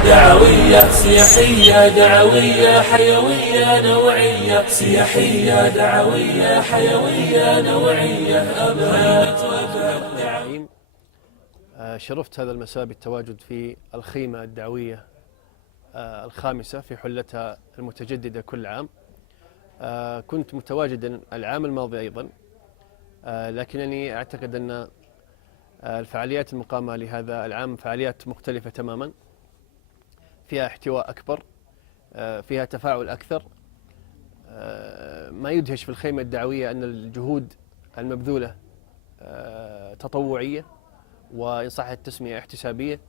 الدعوية سياحية دعوية حيوية نوعية، سياحية دعوية حيوية نوعية أبهت وأبهت. شرفت هذا المساء بالتواجد في الخيمة الدعوية الخامسة في حلتها المتجددة كل عام. كنت متواجدا العام الماضي أيضا، لكنني أعتقد أن الفعاليات المقامة لهذا العام فعاليات مختلفة تماما، فيها احتواء أكبر، فيها تفاعل أكثر. ما يدهش في الخيمة الدعوية أن الجهود المبذولة تطوعية وإن صح التسمية احتسابية،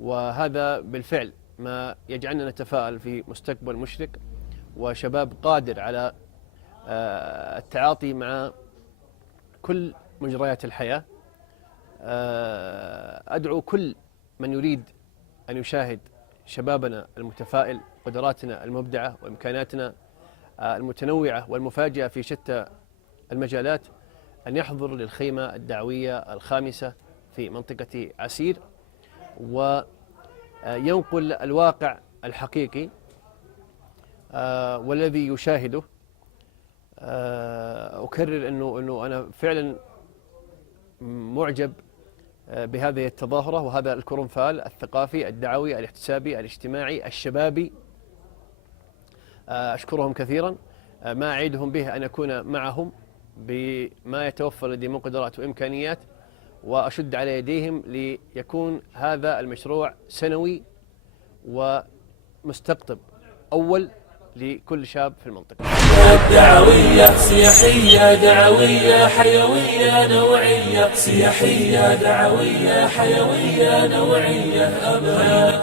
وهذا بالفعل ما يجعلنا نتفائل في مستقبل مشرق وشباب قادر على التعاطي مع كل مجريات الحياة. أدعو كل من يريد أن يشاهد شبابنا المتفائل، قدراتنا المبدعة وإمكاناتنا المتنوعة والمفاجئة في شتى المجالات، أن يحضر للخيمة الدعوية الخامسة في منطقة عسير وينقل الواقع الحقيقي والذي يشاهده. أكرر أنه أنا فعلا معجب بهذه التظاهرة وهذا الكرنفال الثقافي الدعوي الاحتسابي الاجتماعي الشبابي. أشكرهم كثيرا. ما أعيدهم به أن أكون معهم بما يتوفر لدي من قدرات وإمكانيات، وأشد على يديهم ليكون هذا المشروع سنوي ومستقطب أول لكل شاب في المنطقة. الدعوية سياحية دعوية حيوية نوعية، سياحية دعوية حيوية نوعية أبهت